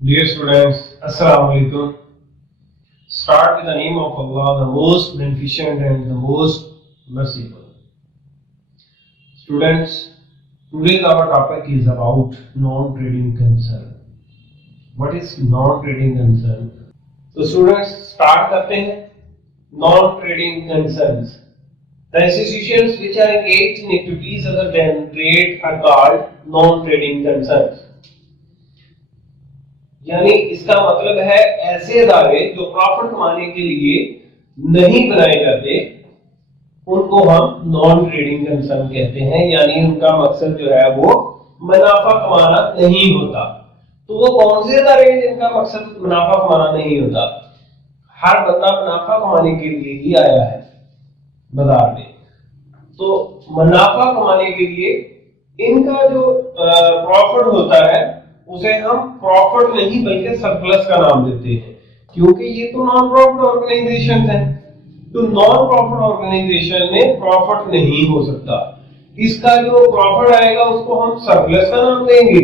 Dear students, Assalamu alaikum. Start with the name of Allah, the most beneficent and the most merciful. Students, today's our topic is about non-trading concern. What is non-trading concern? So students, start करते हैं. Non-trading concerns. The institutions which are engaged in activities other than trade are called non-trading concerns. यानी इसका मतलब है ऐसे इदारे जो profit कमाने के लिए नहीं बनाए जाते उनको हम नॉन ट्रेडिंग कंसर्न कहते हैं, यानी उनका मकसद जो है वो मुनाफा कमाना नहीं होता। तो वो कौन से इदारे हैं जिनका मकसद मुनाफा कमाना नहीं होता? हर बंदा मुनाफा कमाने के लिए ही आया है बाजार में, तो मुनाफा कमाने के लिए इनका जो प्रॉफिट होता है उसे हम प्रॉफिट नहीं बल्कि सरप्लस का नाम देते हैं, क्योंकि ये तो नॉन प्रॉफिट ऑर्गेनाइजेशन है। तो नॉन प्रॉफिट ऑर्गेनाइजेशन में प्रॉफिट नहीं हो सकता। इसका जो प्रॉफिट आएगा उसको हम सरप्लस का नाम देंगे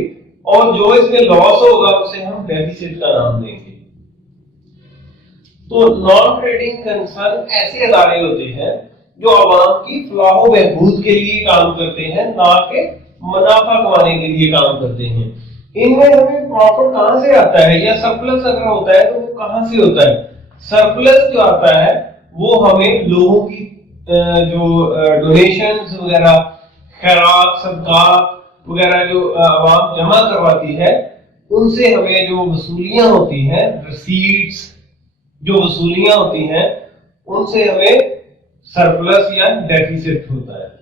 और जो इसमें लॉस होगा उसे हम डेफिसिट का नाम देंगे। तो नॉन ट्रेडिंग कंसर्न ऐसे इदारे होते हैं जो आवाम की फलाह व बहबूद के लिए काम करते हैं, ना कि मुनाफा कमाने के लिए काम करते हैं। इनमें हमें प्रॉफिट कहां से आता है या सरप्लस अगर होता है तो वो कहां से होता है? सरप्लस जो आता है वो हमें लोगों की जो डोनेशंस वगैरह, खैरात, सदकात वगैरह जो आवाम जमा करवाती है उनसे हमें जो वसूलियां होती हैं, रसीट्स जो वसूलियां होती हैं उनसे हमें सरप्लस या डेफिसिट होता है।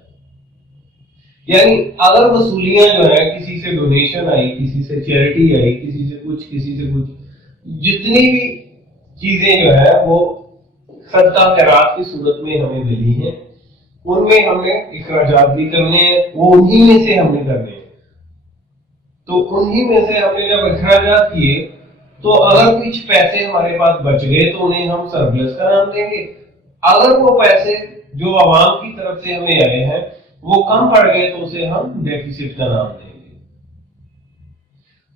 यानी अगर वसूलियां जो है किसी से डोनेशन आई, किसी से चैरिटी आई, किसी से कुछ, जितनी भी चीजें जो है वो सदका खैरात की सूरत में हमें मिली हैं, उनमें हमने इखराजात भी करने हैं, वो उन्हीं में से हमने करने हैं। तो उन्हीं में से हमने जब इखराजात किए तो अगर कुछ पैसे हमारे पास बच गए तो उन्हें हम सरप्लस का नाम देंगे। अगर वो पैसे जो आवाम की तरफ से हमें आए हैं वो कम पड़ गए तो उसे हम डेफिसिट का नाम देंगे।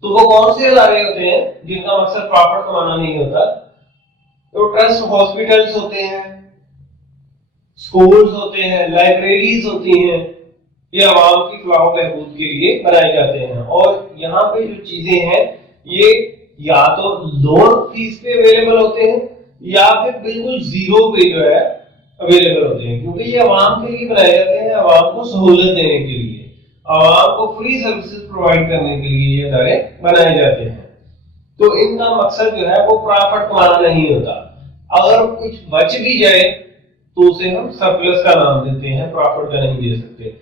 तो वो कौन से इदारे होते हैं जिनका मकसद प्रॉफिट कमाना नहीं होता? तो ट्रस्ट हॉस्पिटल्स होते हैं, स्कूल्स होते हैं, लाइब्रेरीज होती हैं, ये आवाम की फलाह व बहबूद के लिए बनाए जाते हैं। और यहाँ पे जो चीजें हैं ये या तो लोन फीस पे अवेलेबल होते हैं या फिर बिल्कुल जीरो पे जो है अवेलेबल होते हैं, क्योंकि ये आवाम के लिए बनाए जाते हैं, आवाम को सहूलत देने के लिए, आवाम को फ्री सर्विसेज प्रोवाइड करने के लिए ये इदारे बनाए जाते हैं। तो इनका मकसद जो है वो प्रॉफिट कमाना नहीं होता। अगर कुछ बच भी जाए तो उसे हम सरप्लस का नाम देते हैं, प्रॉफिट का नहीं दे सकते।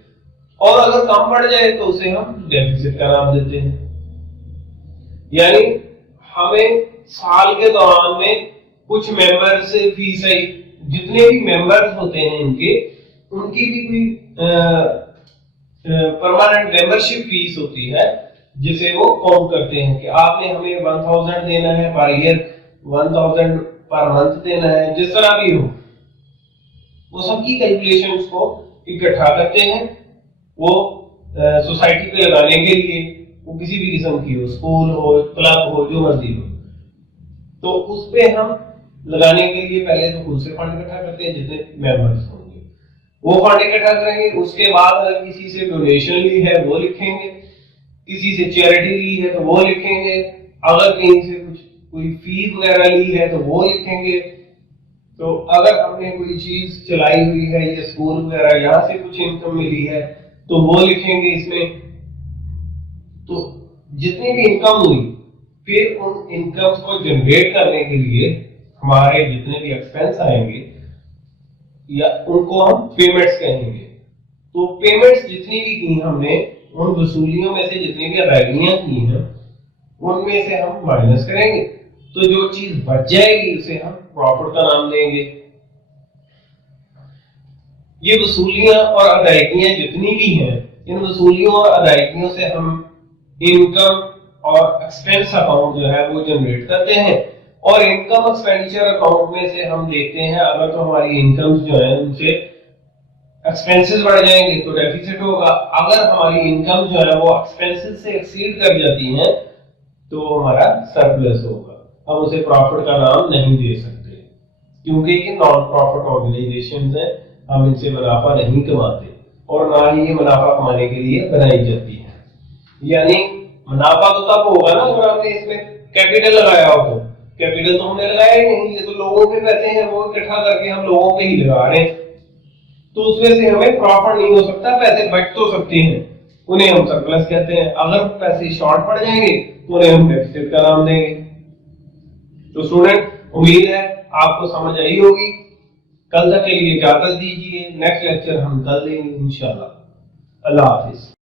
और अगर कम पड़ जाए तो उसे हम डेफिसिट का नाम देते हैं। यानी हमें साल के दौरान में कुछ मेंबर से फीस आई, जितने भी मेंबर्स होते हैं इनके, उनकी भी कोई परमानेंट मेंबरशिप फीस होती है जिसे वो काउंट करते हैं कि आपने हमें 1000 देना है पर ईयर, 1000 पर मंथ देना है, जिस तरह भी हो। वो सबकी कैलकुलेशंस को इकट्ठा करते हैं, वो सोसाइटी पे लगाने के लिए, वो किसी भी किस्म की हो, स्कूल हो, क्लब हो, जो मर्जी हो, तो उस पे हम लगाने के लिए पहले तो खुद से फंड इकट्ठा करते हैं, जितने मेंबर्स होंगे वो फंड इकट्ठा करेंगे। उसके बाद अगर किसी से डोनेशन ली है वो लिखेंगे, किसी से चैरिटी ली है तो वो लिखेंगे, अगर कहीं से कुछ कोई फी वगैरह ली है तो वो लिखेंगे। तो अगर हमने कोई चीज चलाई हुई है या स्कूल वगैरह यहाँ से कुछ इनकम मिली है तो वो लिखेंगे इसमें। तो जितनी भी इनकम हुई, फिर उन इनकम्स को जनरेट करने के लिए हमारे जितने भी एक्सपेंस आएंगे या उनको हम पेमेंट्स कहेंगे। तो पेमेंट्स जितनी भी की हमने, उन वसूलियों में से जितनी भी अदायगियां की हैं उनमें से हम माइनस करेंगे, तो जो चीज बच जाएगी उसे हम प्रॉफिट का नाम देंगे। ये वसूलियां और अदायगियां जितनी भी हैं, इन वसूलियों और अदायगियों से हम इनकम और एक्सपेंस अकाउंट जो है वो जनरेट करते हैं। और इनकम एक्सपेंडिचर अकाउंट में से हम देखते हैं अगर तो हमारी इनकम्स जो है उनसे एक्सपेंसेस बढ़ जाएंगे तो डेफिसिट होगा। अगर हमारी इनकम जो है वो एक्सपेंसेस से एक्सीड कर जाती हैं तो हमारा सरप्लस होगा। हम उसे प्रॉफिट का नाम नहीं दे सकते क्योंकि ये नॉन प्रॉफिट ऑर्गेनाइजेशन है, हम इनसे मुनाफा नहीं कमाते और ना ही ये मुनाफा कमाने के लिए बनाई जाती है। यानी मुनाफा तो तब होगा ना अगर हमने इसमें कैपिटल लगाया हो। तो कैपिटल तो हमने लगाया ही नहीं, ये तो लोगों के पैसे हैं, वो इकट्ठा करके हम लोगों पे ही लगा रहे हैं, तो उसमें से हमें प्रॉफिट नहीं हो सकता, पैसे बच तो सकते हैं, उन्हें हम सरप्लस कहते हैं। अगर पैसे शॉर्ट पड़ जाएंगे तो उन्हें हम डेफिसिट का नाम देंगे। तो स्टूडेंट, उम्मीद है आपको समझ आई होगी। कल तक के लिए इजाजत दीजिए, नेक्स्ट लेक्चर हम कल देंगे इंशाल्लाह। अल्लाह हाफिज।